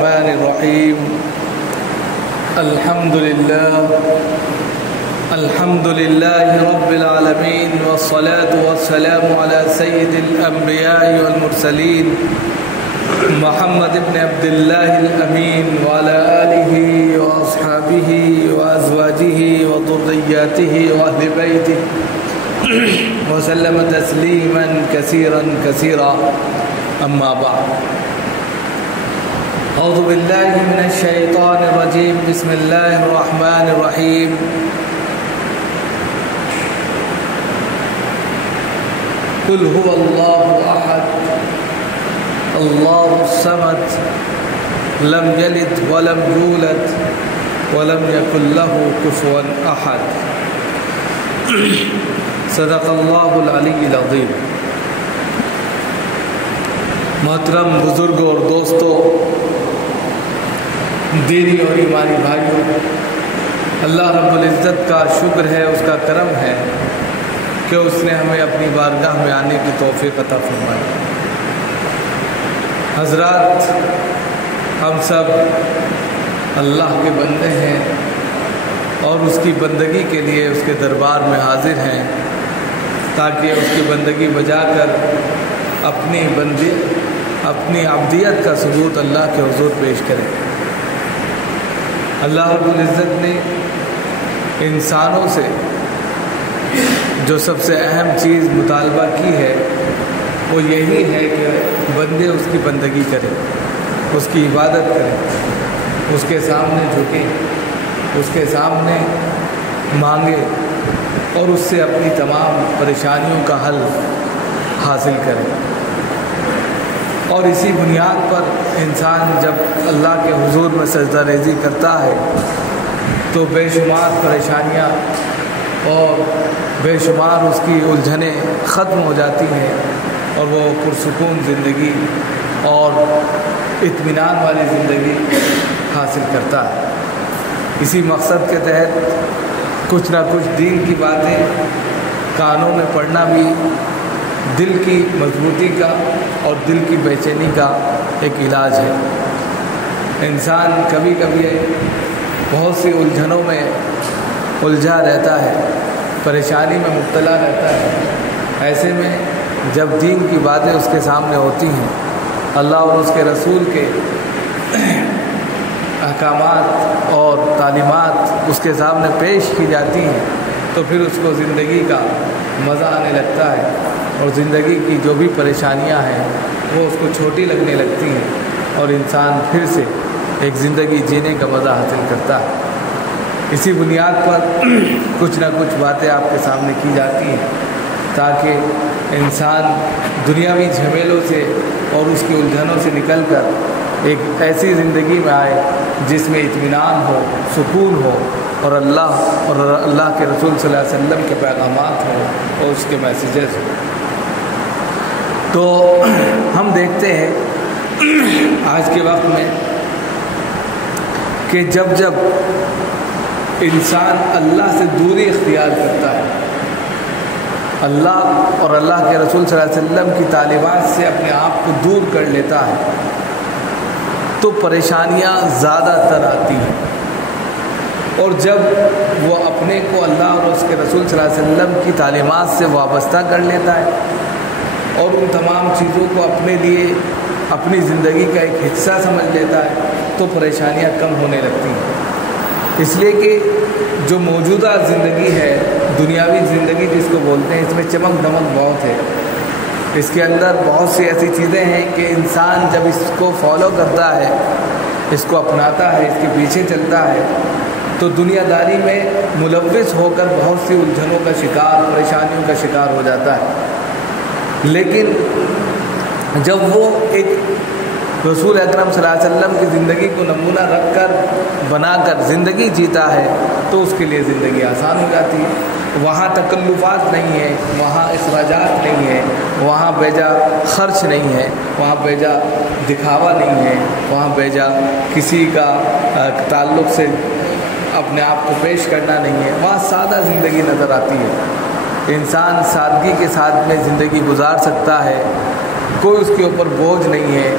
الرحمن الرحيم الحمد لله رب العالمين، والصلاة والسلام على سيد الأنبياء والمرسلين محمد بن عبد الله الأمين وعلى آله وأصحابه وأزواجه وذرياته وأهل بيته وسلم تسليما كثيرا كثيرا. أما بعد، أعوذ بالله من الشيطان الرجيم. بسم الله الرحمن الرحيم. قل هو الله أحد الله الصمد لم يلد ولم يولد ولم يكن له كفوا أحد. صدق الله العلی العظیم. محترم بزرگوں اور دوستوں، دینی اور ایمانی بھائیوں، اللہ رب العزت کا شکر ہے، اس کا کرم ہے کہ اس نے ہمیں اپنی بارگاہ میں آنے کی توفیق عطا فرمائی. حضرات، ہم سب اللہ کے بندے ہیں اور اس کی بندگی کے لیے اس کے دربار میں حاضر ہیں تاکہ اس کی بندگی بجا کر اپنی عبدیت کا ثبوت اللہ کے حضور پیش کریں. اللہ رب العزت نے انسانوں سے جو سب سے اہم چیز مطالبہ کی ہے وہ یہی ہے کہ بندے اس کی بندگی کریں، اس کی عبادت کریں، اس کے سامنے جھکیں، اس کے سامنے مانگے اور اس سے اپنی تمام پریشانیوں کا حل حاصل کریں. اور اسی بنیاد پر انسان جب اللہ کے حضور میں سجدہ ریزی کرتا ہے تو بے شمار پریشانیاں اور بے شمار اس کی الجھنیں ختم ہو جاتی ہیں اور وہ پرسکون زندگی اور اطمینان والی زندگی حاصل کرتا ہے. اسی مقصد کے تحت کچھ نہ کچھ دین کی باتیں کانوں میں پڑھنا بھی دل کی مضبوطی کا اور دل کی بے چینی کا ایک علاج ہے. انسان کبھی کبھی بہت سی الجھنوں میں الجھا رہتا ہے، پریشانی میں مبتلا رہتا ہے. ایسے میں جب دین کی باتیں اس کے سامنے ہوتی ہیں، اللہ اور اس کے رسول کے احکامات اور تعلیمات اس کے سامنے پیش کی جاتی ہیں تو پھر اس کو زندگی کا مزہ آنے لگتا ہے اور زندگی کی جو بھی پریشانیاں ہیں وہ اس کو چھوٹی لگنے لگتی ہیں اور انسان پھر سے ایک زندگی جینے کا مزہ حاصل کرتا ہے. اسی بنیاد پر کچھ نہ کچھ باتیں آپ کے سامنے کی جاتی ہیں تاکہ انسان دنیاوی جھمیلوں سے اور اس کی الجھنوں سے نکل کر ایک ایسی زندگی میں آئے جس میں اطمینان ہو، سکون ہو اور اللہ کے رسول صلی اللہ علیہ وسلم کے پیغامات ہوں اور اس کے میسیجز ہوں. تو ہم دیکھتے ہیں آج کے وقت میں کہ جب انسان اللہ سے دوری اختیار کرتا ہے، اللہ اور اللہ کے رسول صلی اللہ علیہ وسلم کی تعلیمات سے اپنے آپ کو دور کر لیتا ہے تو پریشانیاں زیادہ تر آتی ہیں. اور جب وہ اپنے کو اللہ اور اس کے رسول صلی اللہ علیہ وسلم کی تعلیمات سے وابستہ کر لیتا ہے اور ان تمام چیزوں کو اپنے لیے اپنی زندگی کا ایک حصہ سمجھ لیتا ہے تو پریشانیاں کم ہونے لگتی ہیں. اس لیے کہ جو موجودہ زندگی ہے، دنیاوی زندگی جس کو بولتے ہیں، اس میں چمک دمک بہت ہے. اس کے اندر بہت سی ایسی چیزیں ہیں کہ انسان جب اس کو فالو کرتا ہے، اس کو اپناتا ہے، اس کے پیچھے چلتا ہے تو دنیا داری میں ملوث ہو کر بہت سی الجھنوں کا شکار، پریشانیوں کا شکار ہو جاتا ہے. لیکن جب وہ ایک رسول اکرم صلی اللہ علیہ وسلم کی زندگی کو نمونہ رکھ کر بنا کر زندگی جیتا ہے تو اس کے لیے زندگی آسان ہو جاتی ہے. وہاں تکلفات نہیں ہیں، وہاں اخراجات نہیں ہیں، وہاں بیجا خرچ نہیں ہے، وہاں بیجا دکھاوا نہیں ہے، وہاں بیجا کسی کا تعلق سے اپنے آپ کو پیش کرنا نہیں ہے. وہاں سادہ زندگی نظر آتی ہے. انسان سادگی کے ساتھ میں زندگی گزار سکتا ہے کوئی اس کے اوپر بوجھ نہیں ہے،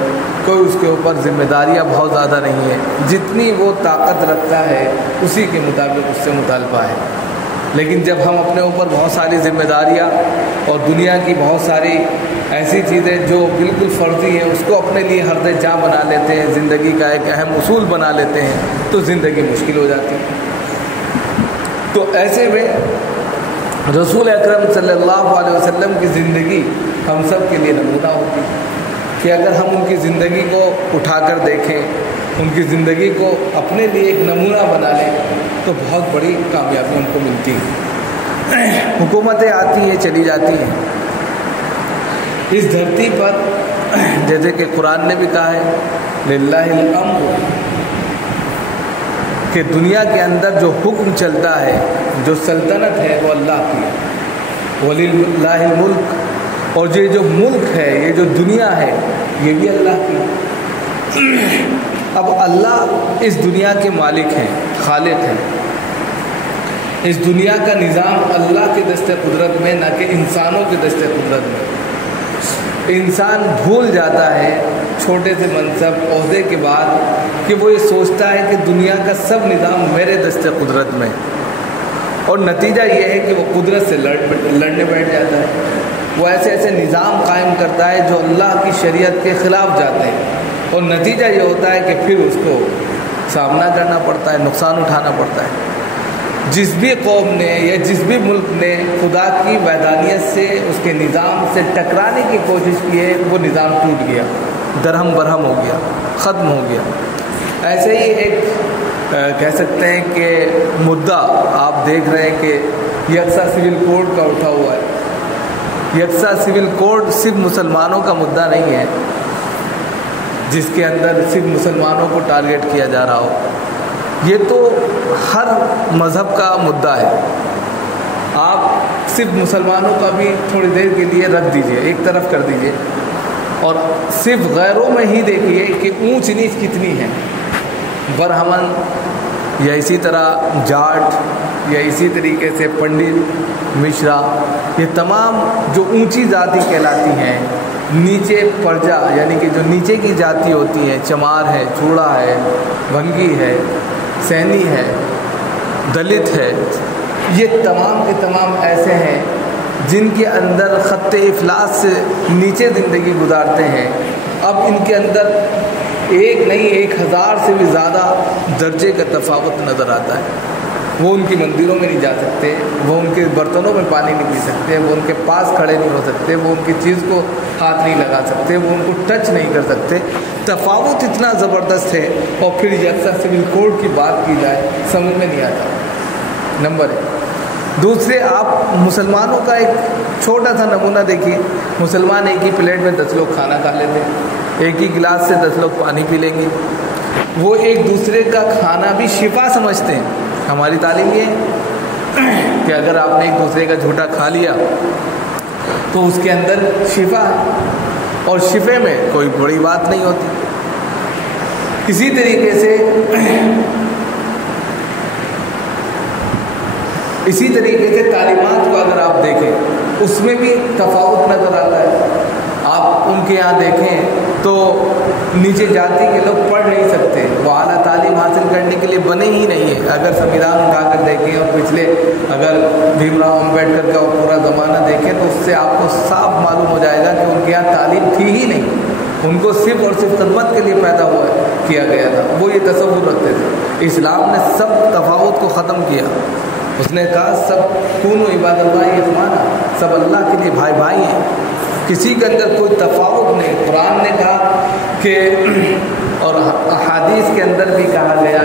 کوئی اس کے اوپر ذمہ داریاں بہت زیادہ نہیں ہیں، جتنی وہ طاقت رکھتا ہے اسی کے مطابق اس سے مطالبہ ہے۔ لیکن جب ہم اپنے اوپر بہت ساری ذمہ داریاں اور دنیا کی بہت ساری ایسی چیزیں جو بالکل فرضی ہیں اس کو اپنے لیے حرز جاں بنا لیتے ہیں، زندگی کا ایک اہم اصول بنا لیتے ہیں، تو زندگی مشکل ہو جاتی ہے۔ تو ایسے میں رسول اکرم صلی اللہ علیہ وسلم کی زندگی ہم سب کے لیے نمونہ ہوتی ہے کہ اگر ہم ان کی زندگی کو اٹھا کر دیکھیں، ان کی زندگی کو اپنے لیے ایک نمونہ بنا لیں تو بہت بڑی کامیابی ہم کو ملتی ہے۔ حکومتیں آتی ہیں چلی جاتی ہیں اس دھرتی پر، جیسے کہ قرآن نے بھی کہا ہے للہ الامر، کہ دنیا کے اندر جو حکم چلتا ہے، جو سلطنت ہے وہ اللہ کی ہے، وللہ الملک، اور یہ جو ملک ہے، یہ جو دنیا ہے، یہ بھی اللہ کی ہے۔ اب اللہ اس دنیا کے مالک ہیں، خالق ہیں، اس دنیا کا نظام اللہ کے دست قدرت میں، نہ کہ انسانوں کے دست قدرت میں۔ انسان بھول جاتا ہے چھوٹے سے منصب عہدے کے بعد کہ وہ یہ سوچتا ہے کہ دنیا کا سب نظام میرے دست قدرت میں، اور نتیجہ یہ ہے کہ وہ قدرت سے لڑنے بیٹھ جاتا ہے۔ وہ ایسے ایسے نظام قائم کرتا ہے جو اللہ کی شریعت کے خلاف جاتے ہیں، اور نتیجہ یہ ہوتا ہے کہ پھر اس کو سامنا کرنا پڑتا ہے، نقصان اٹھانا پڑتا ہے۔ جس بھی قوم نے یا جس بھی ملک نے خدا کی وحدانیت سے، اس کے نظام سے ٹکرانے کی کوشش کی ہے، وہ نظام ٹوٹ گیا، درہم برہم ہو گیا، ختم ہو گیا۔ ایسے ہی ایک کہہ سکتے ہیں کہ مدعا آپ دیکھ رہے ہیں کہ یکساں سول کوڈ کا اٹھا ہوا ہے۔ یکساں سول کوڈ صرف مسلمانوں کا مدعا نہیں ہے جس کے اندر صرف مسلمانوں کو ٹارگٹ کیا جا رہا ہو، یہ تو ہر مذہب کا مدعا ہے۔ آپ صرف مسلمانوں کا بھی تھوڑی دیر کے لیے رکھ دیجئے، ایک طرف کر دیجئے، اور صرف غیروں میں ہی دیکھیے کہ اونچ نیچ کتنی ہے۔ برہمن یا اسی طرح جاٹ یا اسی طریقے سے پنڈت، مشرا، یہ تمام جو اونچی ذاتی کہلاتی ہیں، نیچے پرجا یعنی کہ جو نیچے کی ذاتی ہوتی ہیں، چمار ہے، چوڑا ہے، بھنگی ہے، سینی ہے، دلت ہے، یہ تمام کے تمام ایسے ہیں جن کے اندر خط افلاس سے نیچے زندگی گزارتے ہیں۔ اب ان کے اندر ایک نہیں 1000 سے بھی زیادہ درجے کا تفاوت نظر آتا ہے۔ وہ ان کی مندروں میں نہیں جا سکتے، وہ ان کے برتنوں میں پانی نہیں پی سکتے، وہ ان کے پاس کھڑے نہیں ہو سکتے، وہ ان کی چیز کو ہاتھ نہیں لگا سکتے، وہ ان کو ٹچ نہیں کر سکتے۔ تفاوت اتنا زبردست ہے، اور پھر یکساں سول کوڈ کی بات کی جائے سمجھ میں نہیں آتا۔ نمبر 1۔ دوسرے، آپ مسلمانوں کا ایک چھوٹا سا نمونہ دیکھیے۔ مسلمان ایک ہی پلیٹ میں 10 لوگ کھانا کھا لیتے ہیں، ایک ہی گلاس سے 10 لوگ پانی پی لیں گے۔ وہ ایک دوسرے کا کھانا بھی شفا سمجھتے ہیں۔ ہماری تعلیم یہ ہے کہ اگر آپ نے ایک دوسرے کا جھوٹا کھا لیا تو اس کے اندر شفا ہے، اور شفے میں کوئی بڑی بات نہیں ہوتی۔ اسی طریقے سے تعلیمات کو اگر آپ دیکھیں اس میں بھی تفاوت نظر آتا ہے۔ آپ ان کے یہاں دیکھیں تو نیچے جاتی کے لوگ پڑھ نہیں سکتے، وہ اعلیٰ تعلیم حاصل کرنے کے لیے بنے ہی نہیں ہیں۔ اگر سنویدھان اٹھا کر دیکھیں اور پچھلے اگر بھیم راؤ امبیڈکر کا پورا زمانہ دیکھیں تو اس سے آپ کو صاف معلوم ہو جائے گا کہ ان کے یہاں تعلیم تھی ہی نہیں، ان کو صرف اور صرف خدمت کے لیے پیدا کیا گیا تھا۔ وہ یہ تصور رکھتے تھے۔ اسلام نے سب تفاوت کو ختم کیا۔ اس نے کہا سب کونوا عباد اللہ اخوانا، سب اللہ کے لیے بھائی بھائی ہیں، کسی کے اندر کوئی تفاوت نہیں۔ قرآن نے کہا کہ، اور احادیث کے اندر بھی کہا گیا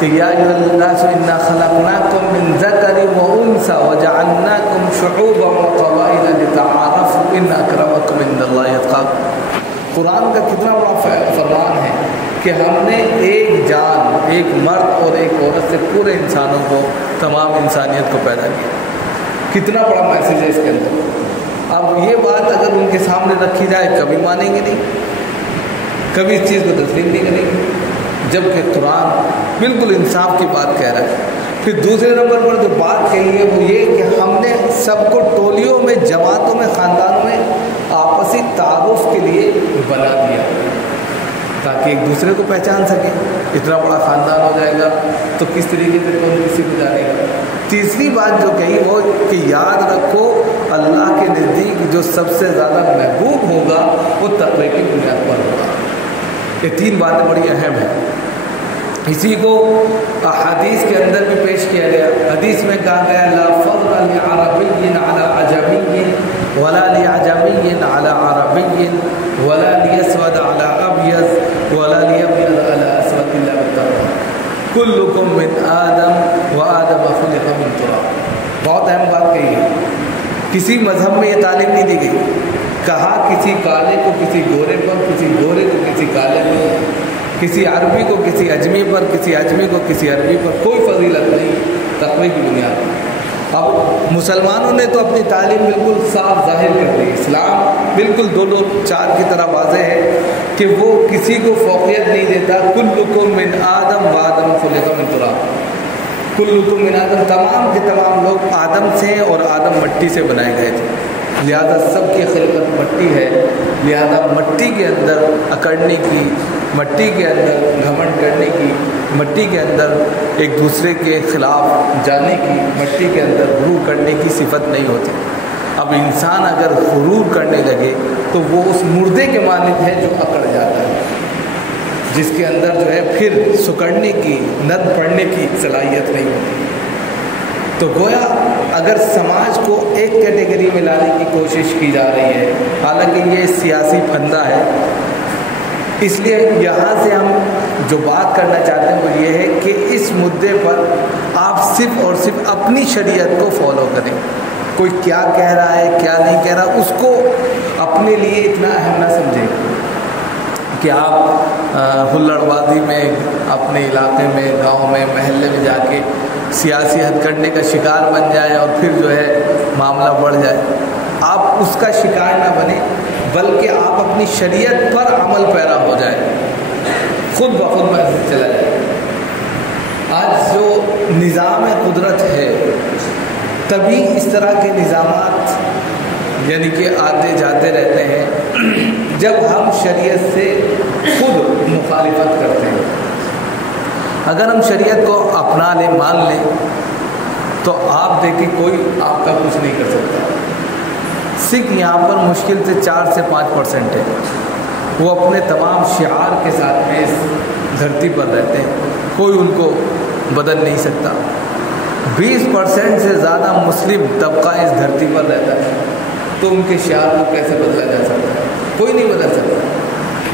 کہ یا ایھا الناس انا خلقناکم من ذکر و انثی وجعلناکم شعوبا وقبائل لتعارفوا ان اکرمکم عند اللہ اتقاکم۔ قرآن کا کتنا بڑا فرمان ہے کہ ہم نے ایک جان، ایک مرد اور ایک عورت سے پورے انسانوں کو، تمام انسانیت کو پیدا کیا۔ کتنا بڑا میسیج ہے اس کے اندر۔ اب یہ بات اگر ان کے سامنے رکھی جائے کبھی مانیں گے نہیں، کبھی اس چیز کو تسلیم نہیں کریں گے، جبکہ قرآن بالکل انصاف کی بات کہہ رہا ہے۔ پھر دوسرے نمبر پر جو بات کہی ہے وہ یہ کہ ہم نے سب کو ٹولیوں میں، جماعتوں میں، خاندانوں میں آپسی تعارف کے لیے بنا دیا تاکہ ایک دوسرے کو پہچان سکے. اتنا بڑا خاندان ہو جائے گا تو کس طریقے سے کون کسی کو جانے گا. تیسری بات جو کہی وہ کہ یاد رکھو اللہ کے نزدیک جو سب سے زیادہ محبوب ہوگا وہ تقوی کی بنیاد پر ہوگا. یہ تین باتیں بڑی اہم ہیں. اسی کو حدیث کے اندر بھی پیش کیا گیا. حدیث میں کہا گیا لا فضل لعربی علی عجمی ولا لعجمی علی عربی ولا لیسود علی ابیض ولا لیبیض علی اسود الا بالتقوی کلکم من آدم وآدم خلق من تراب. بہت اہم بات کہی ہے. کسی مذہب میں یہ تعلیم نہیں دی گئی. کہا کسی کالے کو کسی گورے پر، کسی گورے کو کسی کالے پر، کسی عربی کو کسی اجمی پر، کسی اجمی کو کسی عربی پر. کوئی فضیلت نہیں تقوی کی بنیاد پر. اب مسلمانوں نے تو اپنی تعلیم بالکل صاف ظاہر کر دی. اسلام بالکل دونوں چار کی طرح واضح ہے کہ وہ کسی کو فوقیت نہیں دیتا. کلکم من آدم و آدم خلق من تراب. کلکم من آدم، تمام کے تمام لوگ آدم سے اور آدم مٹی سے بنائے گئے تھے. لہذا سب کی خلقت مٹی ہے. لہذا مٹی کے اندر اکڑنے کی، مٹی کے اندر گھمنڈ کرنے کی، مٹی کے اندر ایک دوسرے کے خلاف جانے کی، مٹی کے اندر غرور کرنے کی صفت نہیں ہوتی. اب انسان اگر غرور کرنے لگے تو وہ اس مردے کے مانند ہے جو اکڑ جاتا ہے، جس کے اندر جو ہے پھر سکڑنے کی، ند پڑنے کی صلاحیت نہیں ہوتی. تو گویا اگر سماج کو ایک کیٹیگری میں لانے کی کوشش کی جا رہی ہے، حالانکہ یہ سیاسی پھندا ہے، اس لیے یہاں سے ہم جو بات کرنا چاہتے ہیں وہ یہ ہے کہ اس مدعے پر آپ صرف اور صرف اپنی شریعت کو فالو کریں. کوئی کیا کہہ رہا ہے کیا نہیں کہہ رہا اس کو اپنے لیے اتنا اہم نہ سمجھیں کہ آپ ہلڑ بازی میں اپنے علاقے میں، گاؤں میں، محلے میں جا کے سیاسی ہتھ کنڈے کا شکار بن جائے اور پھر جو ہے معاملہ بڑھ جائے. آپ اس کا شکار نہ بنیں، بلکہ آپ اپنی شریعت پر عمل پیرا ہو جائے، خود بخود محض چلا جائے. آج جو نظام قدرت ہے، تبھی اس طرح کے نظامات یعنی کہ آتے جاتے رہتے ہیں جب ہم شریعت سے خود مخالفت کرتے ہیں. اگر ہم شریعت کو اپنا لیں، مان لیں، تو آپ دیکھیں کوئی آپ کا کچھ نہیں کر سکتا. سکھ یہاں پر مشکل سے 4 سے 5% ہے. وہ اپنے تمام شعار کے ساتھ میں اس دھرتی پر رہتے ہیں، کوئی ان کو بدل نہیں سکتا. 20% سے زیادہ مسلم طبقہ اس دھرتی پر رہتا ہے، تو ان کے شعار کو کیسے بدلا جا سکتا ہے؟ کوئی نہیں بدل سکتا.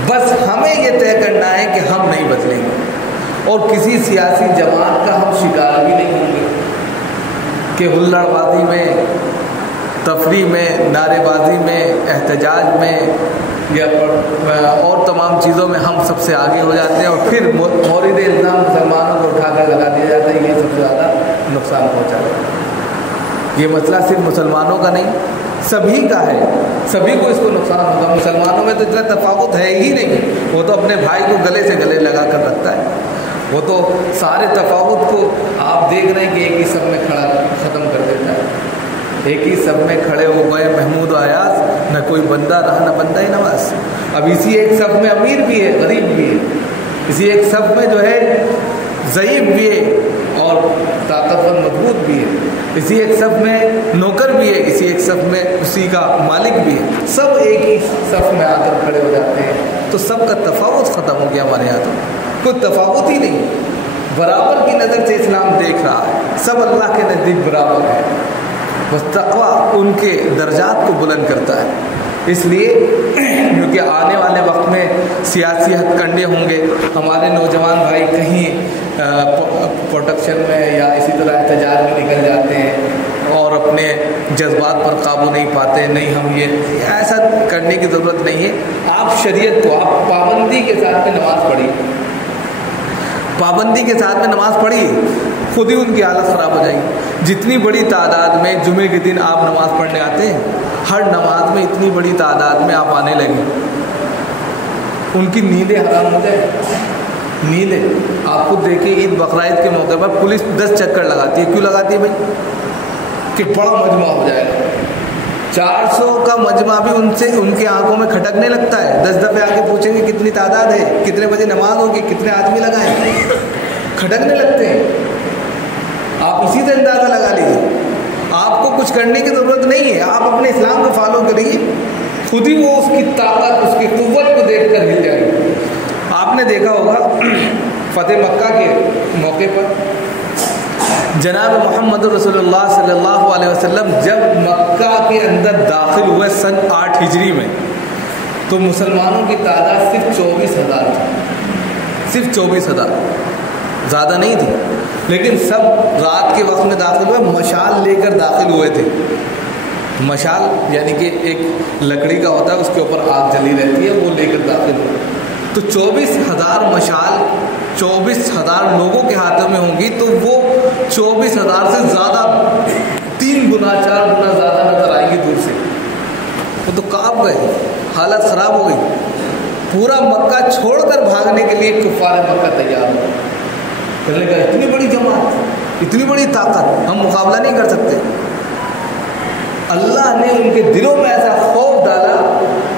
بس ہمیں یہ طے کرنا ہے کہ ہم نہیں بدلیں گے، اور کسی سیاسی جماعت کا ہم شکار بھی نہیں ہوں گے کہ ہلڑ بازی میں، تفریح میں، نعرے بازی میں، احتجاج میں یا اور تمام چیزوں میں ہم سب سے آگے ہو جاتے ہیں، اور پھر مورد الزام مسلمانوں کو اٹھا کر لگا دیا جاتا ہے. یہ سب سے زیادہ نقصان پہنچاتا ہے. یہ مسئلہ صرف مسلمانوں کا نہیں، سبھی کا ہے. سبھی کو اس کو نقصان ہوگا. مسلمانوں میں تو اتنا تفاوت ہے ہی نہیں. وہ تو اپنے بھائی کو گلے سے گلے لگا کر رکھتا ہے. وہ تو سارے تفاوت کو آپ دیکھ رہے ہیں کہ ایک ہی سب میں کھڑا ختم کر دیتا ہے. ایک ہی سب میں کھڑے ہو گئے محمود و ایاز، نہ کوئی بندہ رہا نہ بندہ ہی نواز. اب اسی ایک سب میں امیر بھی ہے، غریب بھی ہے. اسی ایک سب میں جو ہے ضعیف بھی ہے اور طاقتور مضبوط بھی ہے. اسی ایک صف میں نوکر بھی ہے، اسی ایک صف میں اسی کا مالک بھی ہے. سب ایک ہی صف میں آ کر کھڑے ہو جاتے ہیں. تو سب کا تفاوت ختم ہو گیا ہمارے یہاں. تو کوئی تفاوت ہی نہیں. برابر کی نظر سے اسلام دیکھ رہا ہے. سب اللہ کے نزدیک برابر ہے. بس تقویٰ ان کے درجات کو بلند کرتا ہے. اس لیے کیونکہ آنے والے وقت میں سیاسی ہتھ کنڈے ہوں گے. ہمارے نوجوان بھائی کہیں پروٹیکشن میں یا اسی طرح احتجاج میں نکل جاتے ہیں اور اپنے جذبات پر قابو نہیں پاتے. نہیں، ہم یہ ایسا کرنے کی ضرورت نہیں ہے. آپ شریعت کو آپ پابندی کے ساتھ میں نماز پڑھی، پابندی کے ساتھ میں نماز پڑھی، خود ہی ان کی حالت خراب ہو جائے گی. جتنی بڑی تعداد میں جمعے کے دن آپ نماز پڑھنے آتے ہیں، ہر نماز میں اتنی بڑی تعداد میں آپ آنے لگیں، ان کی نیندیں حرام ہو جائیں. نیندیں آپ خود دیکھیں، عید بقرعید کے موقع پر پولیس 10 چکر لگاتی ہے. کیوں لگاتی ہے بھائی؟ کہ بڑا مجمع ہو جائے گا. 400 کا مجمع بھی ان کے آنکھوں میں کھٹکنے لگتا ہے. 10 دفعے آ کے پوچھیں گے کتنی تعداد ہے, کتنے بجے نماز ہوگی, کتنے آدمی لگائیں, کھٹکنے لگتے ہیں. آپ اسی سے اندازہ لگا لیجیے. آپ کو کچھ کرنے کی ضرورت نہیں ہے, آپ اپنے اسلام کو فالو کریے, خود ہی وہ اس کی طاقت, اس کی قوت کو دیکھ کر ہل جائے گی. آپ نے دیکھا ہوگا فتح مکہ کے موقع پر جناب محمد رسول اللہ صلی اللہ علیہ وسلم جب مکہ کے اندر داخل ہوئے سن 8 ہجری میں, تو مسلمانوں کی تعداد صرف 24,000 تھی. صرف 24,000, زیادہ نہیں تھی. لیکن سب رات کے وقت میں داخل ہوئے, مشال لے کر داخل ہوئے تھے. مشال یعنی کہ ایک لکڑی کا ہوتا ہے, اس کے اوپر آگ جلی رہتی ہے, وہ لے کر داخل ہوئے. تو 24,000 مشال 24,000 لوگوں کے ہاتھوں میں ہوں گی, تو وہ 24,000 سے زیادہ 3 گنا 4 گنا زیادہ نظر آئیں گی دور سے. وہ تو کانپ گئے, حالت خراب ہو گئی. پورا مکہ چھوڑ کر بھاگنے کے لیے کفار مکہ تیار ہو. کہنے لگا اتنی بڑی جماعت, اتنی بڑی طاقت, ہم مقابلہ نہیں کر سکتے. اللہ نے ان کے دلوں میں ایسا خوف ڈالا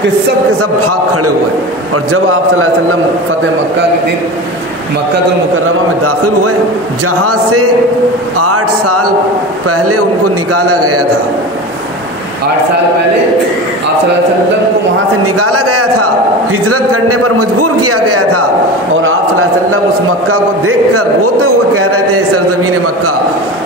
کہ سب کے سب بھاگ کھڑے ہوئے. اور جب آپ صلی اللہ علیہ وسلم فتح مکہ کے دن مکہ المکرمہ میں داخل ہوئے, جہاں سے 8 سال پہلے ان کو نکالا گیا تھا, 8 سال پہلے آپ صلی اللہ علیہ وسلم کو وہاں سے نکالا گیا تھا, ہجرت کرنے پر مجبور کیا گیا تھا. اور آپ صلی اللہ علیہ وسلم اس مکہ کو دیکھ کر روتے ہوئے کہہ رہے تھے, سرزمین مکہ,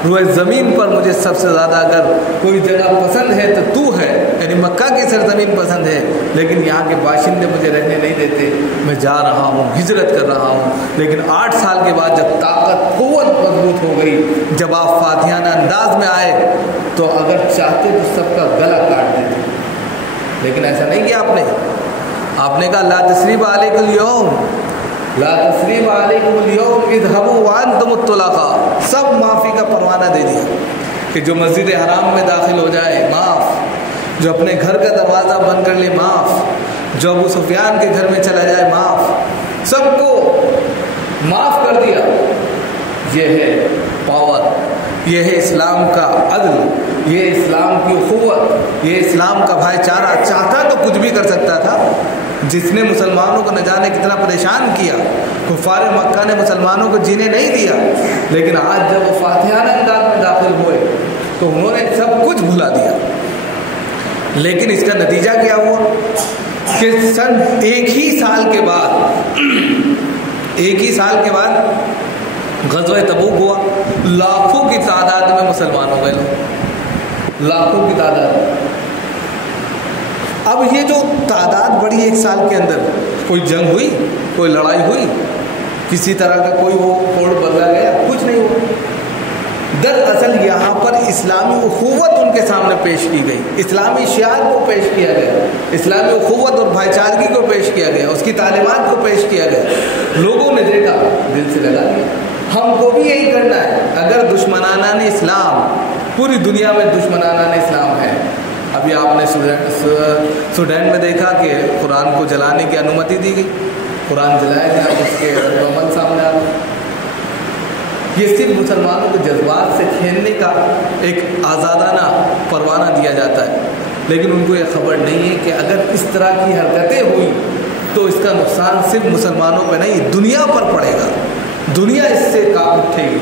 روئے زمین پر مجھے سب سے زیادہ اگر کوئی جگہ پسند ہے تو تو ہے. یعنی مکہ کی سرزمین پسند ہے, لیکن یہاں کے باشندے مجھے رہنے نہیں دیتے. میں جا رہا ہوں, ہجرت کر رہا ہوں. لیکن 8 سال کے بعد جب طاقت قوت مضبوط ہو گئی, جب آپ فاتحانہ انداز میں آئے, تو اگر چاہتے تو سب کا گلا کاٹ دیتے. لیکن ایسا نہیں کیا آپ نے کہا لا تثریب علیکم اليوم, لا تثریب علیکم اليوم اذهبوا وانتم الطلقاء. سب معافی کا پروانہ دے دیا کہ جو مسجد حرام میں داخل ہو جائے معاف, جو اپنے گھر کا دروازہ بند کر لے معاف, جو ابو سفیان کے گھر میں چلا جائے معاف, سب کو معاف کر دیا. یہ ہے پاور, یہ ہے اسلام کا عدل, یہ اسلام کی قوت, یہ اسلام کا بھائی چارہ. چاہتا تو کچھ بھی کر سکتا تھا. جس نے مسلمانوں کو نہ جانے کتنا پریشان کیا, کفار مکہ نے مسلمانوں کو جینے نہیں دیا, لیکن آج جب وہ فاتحانہ انداز میں داخل ہوئے تو انہوں نے سب کچھ بھلا دیا. لیکن اس کا نتیجہ کیا ہوا کہ سن ایک ہی سال کے بعد غزوہ تبوک ہوا. لاکھوں کی تعداد میں مسلمان ہو گئے لوگ, لاکھوں کی تعداد. اب یہ جو تعداد بڑی 1 سال کے اندر, کوئی جنگ ہوئی, کوئی لڑائی ہوئی, کسی طرح کا کوئی وہ کوڑ بدلا گیا, کچھ نہیں ہوا. دراصل یہاں پر اسلامی اخوت ان کے سامنے پیش کی گئی, اسلامی شعار کو پیش کیا گیا, اسلامی اخوت اور بھائی چارگی کو پیش کیا گیا, اس کی تعلیمات کو پیش کیا گیا. لوگوں نے دیکھا, دل سے لگا دیا ہم کو بھی یہی کرنا ہے. اگر دشمنانہ اسلام, پوری دنیا میں دشمنانہ اسلام ہے. ابھی آپ نے سوڈان میں دیکھا کہ قرآن کو جلانے کی انومتی دی گئی, قرآن جلایا گیا, اس کے عمل سامنے آ گئے. یہ صرف مسلمانوں کو جذبات سے کھیلنے کا ایک آزادانہ پروانہ دیا جاتا ہے, لیکن ان کو یہ خبر نہیں ہے کہ اگر اس طرح کی حرکتیں ہوئی تو اس کا نقصان صرف مسلمانوں پہ نہیں, دنیا پر پڑے گا. دنیا اس سے کام اٹھے گی.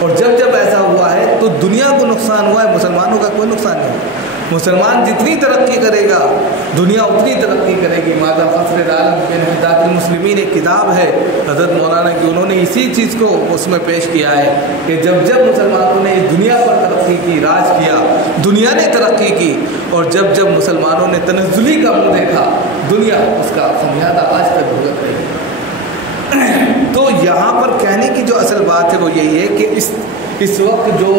اور جب ایسا ہوا ہے تو دنیا کو نقصان ہوا ہے, مسلمانوں کا کوئی نقصان نہیں. مسلمان جتنی ترقی کرے گا دنیا اتنی ترقی کرے گی. ماذا فخر العالم بن حداد المسلمین ایک کتاب ہے حضرت مولانا کی, انہوں نے اسی چیز کو اس میں پیش کیا ہے کہ جب مسلمانوں نے دنیا پر ترقی کی, راج کیا, دنیا نے ترقی کی, اور جب مسلمانوں نے تنزلی کا منہ دیکھا, دنیا اس کا خمیازہ آج تک بھگت رہی ہے. تو یہاں پر کہنے کی جو اصل بات ہے وہ یہی ہے کہ اس وقت جو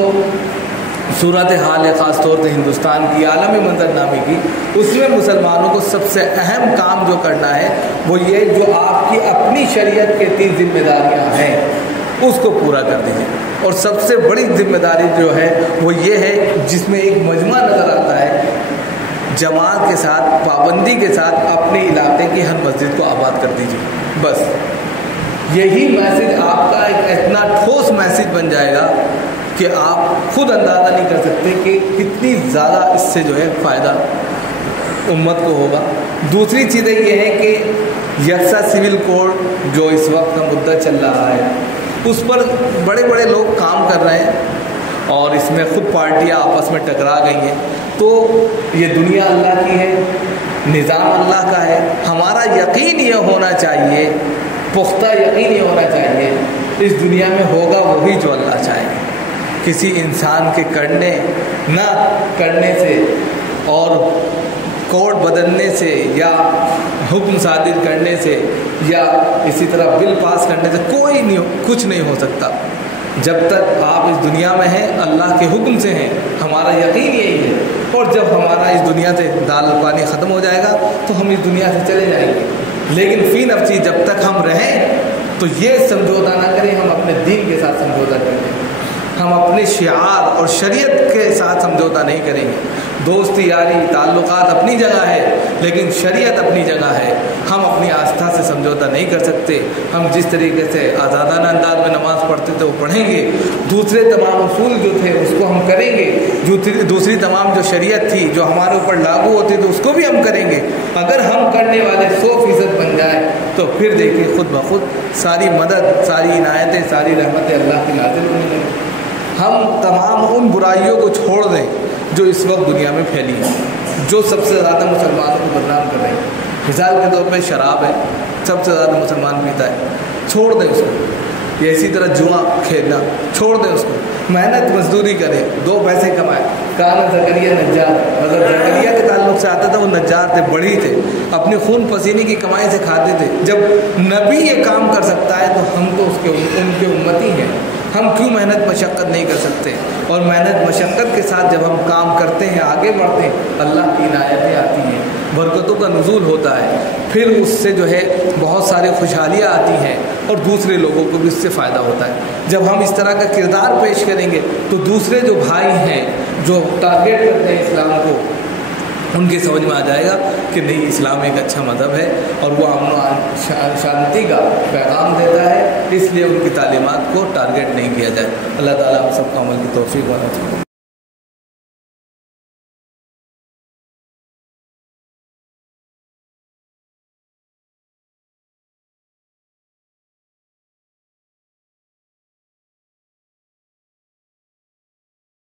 صورت حال ہے, خاص طور سے ہندوستان کی عالمی منظرنامے کی, اس میں مسلمانوں کو سب سے اہم کام جو کرنا ہے وہ یہ جو آپ کی اپنی شریعت کے 3 ذمہ داریاں ہیں اس کو پورا کر دیجیے. اور سب سے بڑی ذمہ داری جو ہے وہ یہ ہے, جس میں ایک مجمع نظر آتا ہے, جماعت کے ساتھ, پابندی کے ساتھ اپنے علاقے کی ہر مسجد کو آباد کر دیجیے. بس یہی میسج آپ کا ایک اتنا ٹھوس میسج بن جائے گا کہ آپ خود اندازہ نہیں کر سکتے کہ کتنی زیادہ اس سے جو ہے فائدہ امت کو ہوگا۔ دوسری چیزیں یہ ہے کہ یکساں سول کوڈ جو اس وقت کا مدعا چل رہا ہے اس پر بڑے بڑے لوگ کام کر رہے ہیں اور اس میں خود پارٹیاں آپس میں ٹکرا گئی ہیں۔ تو یہ دنیا اللہ کی ہے، نظام اللہ کا ہے، ہمارا یقین یہ ہونا چاہیے، پختہ یقین یہ ہونا چاہیے اس دنیا میں ہوگا وہی جو اللہ چاہے گا۔ کسی انسان کے کرنے نہ کرنے سے اور کوڈ بدلنے سے یا حکم صادر کرنے سے یا اسی طرح بل پاس کرنے سے کوئی نہیں، کچھ نہیں ہو سکتا۔ جب تک آپ اس دنیا میں ہیں اللہ کے حکم سے ہیں، ہمارا یقین یہی ہے، اور جب ہمارا اس دنیا سے دال پانی ختم ہو جائے گا تو ہم اس دنیا سے چلے جائیں گے۔ لیکن فی نفسی جب تک ہم رہیں تو یہ سمجھوتا نہ کریں ہم اپنے دین کے ساتھ سمجھوتا کریں، ہم اپنے شعار اور شریعت کے ساتھ سمجھوتا نہیں کریں گے۔ دوستی یاری تعلقات اپنی جگہ ہے لیکن شریعت اپنی جگہ ہے، ہم اپنی آستھا سے سمجھوتا نہیں کر سکتے۔ ہم جس طریقے سے آزادانہ انداز میں نماز پڑھتے تھے وہ پڑھیں گے، دوسرے تمام اصول جو تھے اس کو ہم کریں گے، دوسری تمام جو شریعت تھی جو ہمارے اوپر لاگو ہوتی تھی اس کو بھی ہم کریں گے۔ اگر ہم کرنے والے 100% بن جائیں تو پھر دیکھیں خود بخود ساری مدد، ساری عنایتیں، ساری رحمتیں اللہ کی نازل ہونے لگیں۔ ہم تمام ان برائیوں کو چھوڑ دیں جو اس وقت دنیا میں پھیلی ہے، جو سب سے زیادہ مسلمانوں کو بدنام کر رہے ہیں۔ مثال کے طور پہ شراب ہے، سب سے زیادہ مسلمان پیتا ہے، چھوڑ دیں اس کو۔ یا اسی طرح جوا کھیلنا، چھوڑ دیں اس کو، محنت مزدوری کریں، 2 پیسے کمائیں۔ کانا زکریا نجار، مطلب زکریا کے تعلق سے آتا تھا، وہ نجار تھے، بڑی تھے، اپنی خون پسینے کی کمائی سے کھاتے تھے۔ جب نبی یہ کام کر سکتا ہے تو ہم تو ان کے امتی ہیں، ہم کیوں محنت مشقت نہیں کر سکتے؟ اور محنت مشقت کے ساتھ جب ہم کام کرتے ہیں، آگے بڑھتے ہیں، اللہ کی عنایتیں آتی ہیں، برکتوں کا نزول ہوتا ہے، پھر اس سے جو ہے بہت ساری خوشحالیاں آتی ہیں اور دوسرے لوگوں کو بھی اس سے فائدہ ہوتا ہے۔ جب ہم اس طرح کا کردار پیش کریں گے تو دوسرے جو بھائی ہیں جو ٹارگیٹ کرتے ہیں اسلام کو، ان کی سمجھ میں آ جائے گا کہ نہیں، اسلام ایک اچھا مذہب ہے اور وہ امن و شانتی کا پیغام دیتا ہے، اس لیے ان کی تعلیمات کو ٹارگیٹ نہیں کیا جائے۔ اللہ تعالیٰ ہم سب کو عمل کی توفیق والا چاہیے۔